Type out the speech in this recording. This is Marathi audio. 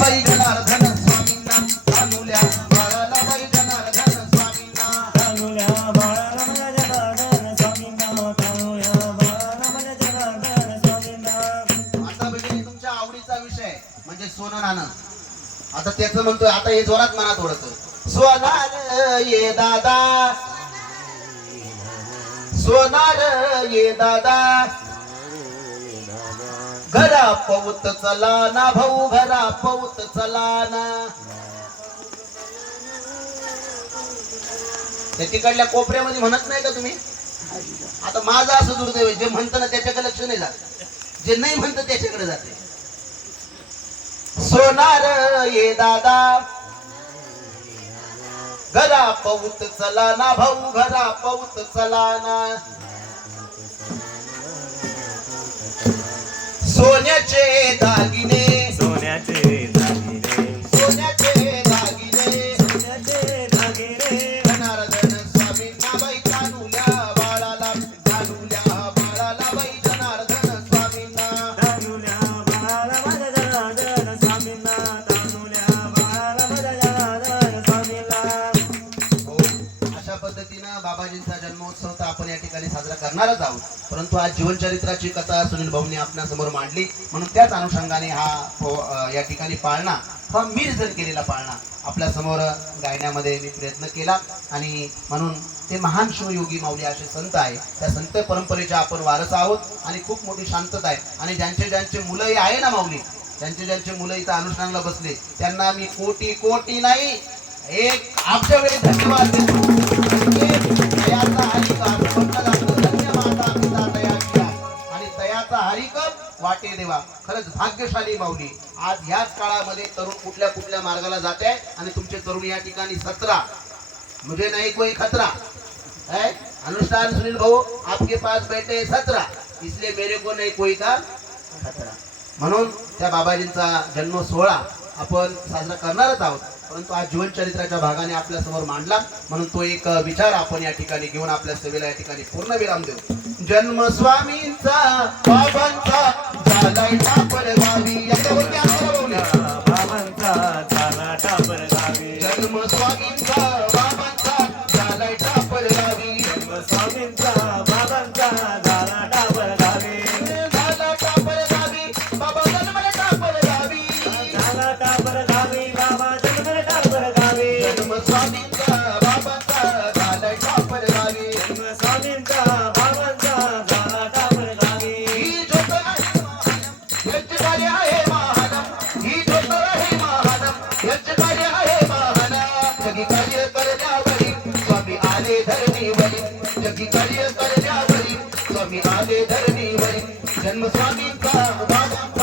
बाई जनार्दन स्वामींना तानुल्या बाळाला बाई जनार्दन स्वामींना तानुल्या बाळाला माझ्या जनार्दन स्वामींना तानुल्या बाळाला माझ्या जनार्दन स्वामींना. आता भगिनी तुमच्या आवडीचा विषय म्हणजे सोनं नाणं. आता त्याचं म्हणतोय, आता हे जोरात मनात ओढतं. सोनार ये दादा सोनार ये दादा घरा पौत चला ना भाऊ घरा पौत चला ना. त्या तिकडल्या कोपऱ्यामध्ये म्हणत नाही का तुम्ही? आता माझं असं दुर्दैव आहे, जे म्हणतं ना त्याच्याकडे लक्ष नाही जात, जे नाही म्हणतं त्याच्याकडे जाते. सोनार ये दादा घरा पौत चला ना भाऊ घरा पौत चला ना. सोन्याचे दागिने सोन्याचे दागिने सोन्याचे दागिने सोन्याचे दागिने जनार्दन स्वामींना बाई तानुल्या बाळाला तानुल्या बाळाला बाई जनार्दन स्वामींना तानुल्या बाळाला माझ्या जनार्दन स्वामींना तानुल्या बाळाला माझ्या जनार्दन स्वामींना. हो, अशा पद्धतीनं बाबाजींचा जन्मोत्सव तर आपण या ठिकाणी साजरा करणारच आहोत. परंतु आज जीवनचरित्राची कथा सुनील भाऊंनी आपल्या समोर मांडली, म्हणून त्याच अनुषंगाने हा या ठिकाणी पाळणा हा मीरजन केलेला पाळणा आपल्या समोर गायण्यामध्ये मी प्रयत्न केला. आणि म्हणून ते महान शिवयोगी माऊली असे संत आहे, त्या संत परंपरेच्या आपण वारस आहोत. आणि खूप मोठी शांतता आहे. आणि ज्यांचे मुलंही आहे ना माऊली, ज्यांचे मुलं इथं अनुष्ठानाला बसले त्यांना मी कोटी कोटी नाही एक आपल्या वेळी धन्यवाद देतो. तयाचा हरिकप वाटे देवा. खरंच भाग्यशाली माऊली. आज ह्याच काळामध्ये तरुण कुठल्या मार्गाला जाते आणि तुमचे तरुण या ठिकाणी 17 मुझे नहीं कोई खतरा है. अनुष्ठान सुनील भाऊ आपके पास बैठे 17 इसलिए मेरे को नहीं कोई का खतरा. म्हणून त्या बाबाजींचा जन्म सोहळा आपण साजरा करणारच आहोत. परंतु आज जीवनचरित्राच्या भागाने आपल्या समोर मांडला, म्हणून तो एक विचार आपण या ठिकाणी घेऊन आपल्या सेवेला या ठिकाणी पूर्ण विराम देऊ. जन्म स्वामींचा बाबांचा झालाय टापर गावी. बाबांचा झाला टापर गावी. जन्म स्वामींचा बाबांचा झालाय टापर गावी. जन्म स्वामींचा बाबांचा झाला टापर गावी. झाला टापर गावी बाबा जन्मला टापर गावी. झाला टापर गावी बाबा जन्मला टापर गावी. जन्म स्वामींचा बाबांचा झालाय टापर गावी. जन्म स्वामींचा बाबांचा झाला टापर गावी. ही ज्योत आहे महानम यज्ञ कार्य आहे महानम. ही ज्योत आहे महानम यज्ञ कार्य आहे महानम. जगी कार्य करण्यावरी स्वामी आले धरणीवरी. जगी कार्य करण्यावरी स्वामी आले धरणीवरी. जन्म स्वामींचा बाबांचा